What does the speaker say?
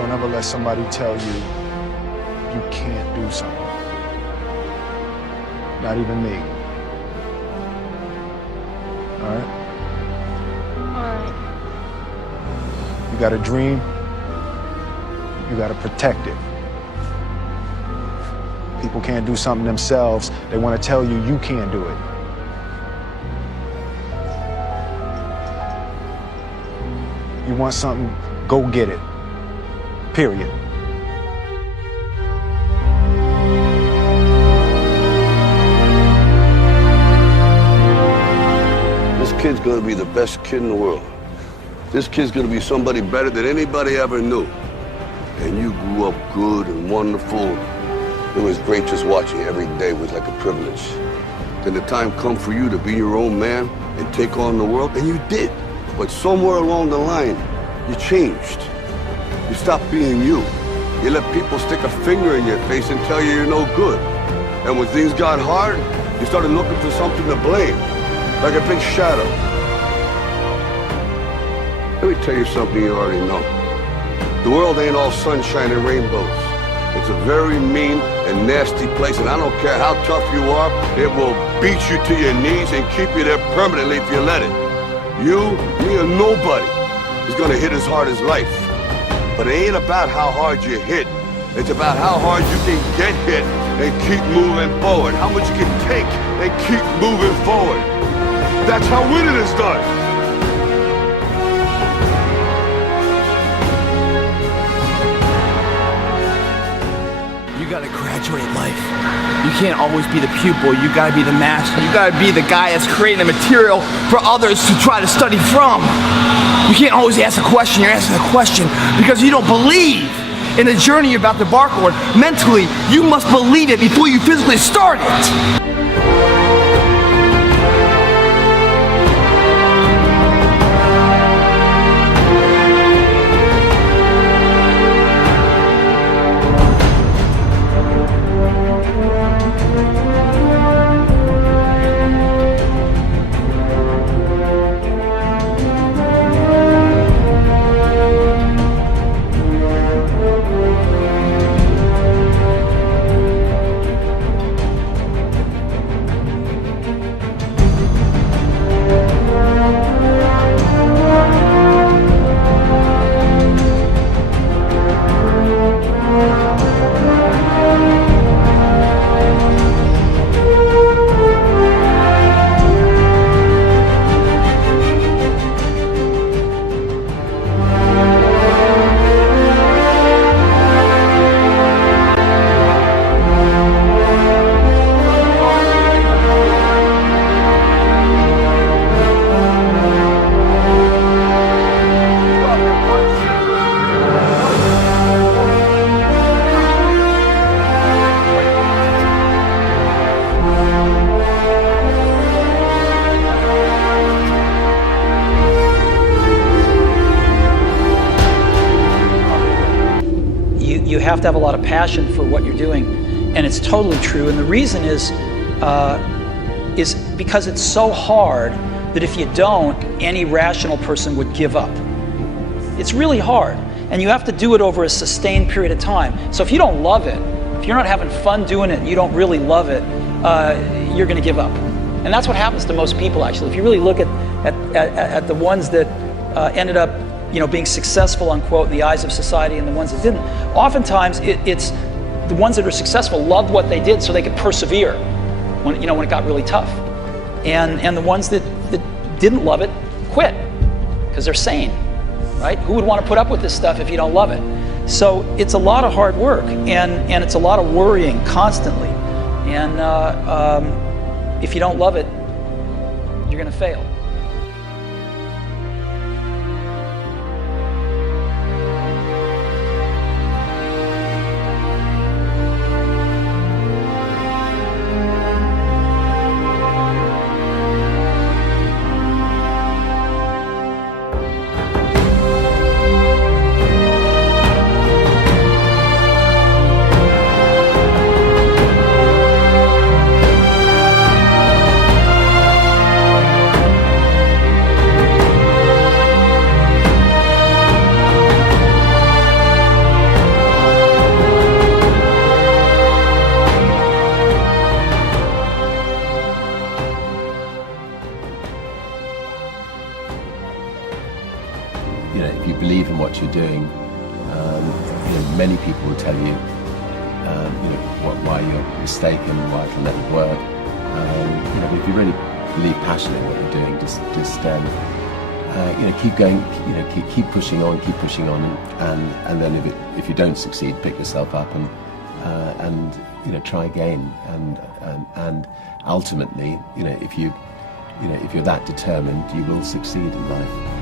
Don't ever let somebody tell you you can't do something. Not even me. All right? Alright. You got a dream, you got to protect it. People can't do something themselves. They want to tell you you can't do it. You want something, go get it. Period. This kid's gonna be the best kid in the world. This kid's gonna be somebody better than anybody ever knew. And you grew up good and wonderful. It was great just watching. Every day was like a privilege. Then the time come for you to be your own man and take on the world, and you did. But somewhere along the line, you changed. You stopped being you. You let people stick a finger in your face and tell you you're no good. And when things got hard, you started looking for something to blame, like a big shadow. Let me tell you something you already know. The world ain't all sunshine and rainbows. It's a very mean and nasty place, and I don't care how tough you are, it will beat you to your knees and keep you there permanently if you let it. You, me, or nobody is gonna hit as hard as life. But it ain't about how hard you hit. It's about how hard you can get hit and keep moving forward. How much you can take and keep moving forward. That's how winning is done. You gotta graduate life. You can't always be the pupil, you gotta be the master. You gotta be the guy that's creating the material for others to try to study from. You can't always ask a question, you're asking a question because you don't believe in the journey you're about to embark on. Mentally, you must believe it before you physically start it. You have to have a lot of passion for what you're doing, and it's totally true. And the reason is because it's so hard that if you don't, any rational person would give up. It's really hard, and you have to do it over a sustained period of time. So if you don't love it, if you're not having fun doing it, and you don't really love it, you're going to give up. And that's what happens to most people, actually. If you really look at the ones that ended up being successful, unquote, in the eyes of society, and the ones that didn't. Oftentimes, it's the ones that are successful loved what they did so they could persevere when it got really tough. And the ones that didn't love it quit because they're sane, right? Who would want to put up with this stuff if you don't love it? So it's a lot of hard work, and it's a lot of worrying constantly. And if you don't love it, you're going to fail. Many people will tell you, why you're mistaken, why it'll never work. But if you really believe passionately in what you're doing, just keep going, keep pushing on, and then if you don't succeed, pick yourself up and try again, and ultimately, if you're that determined, you will succeed in life.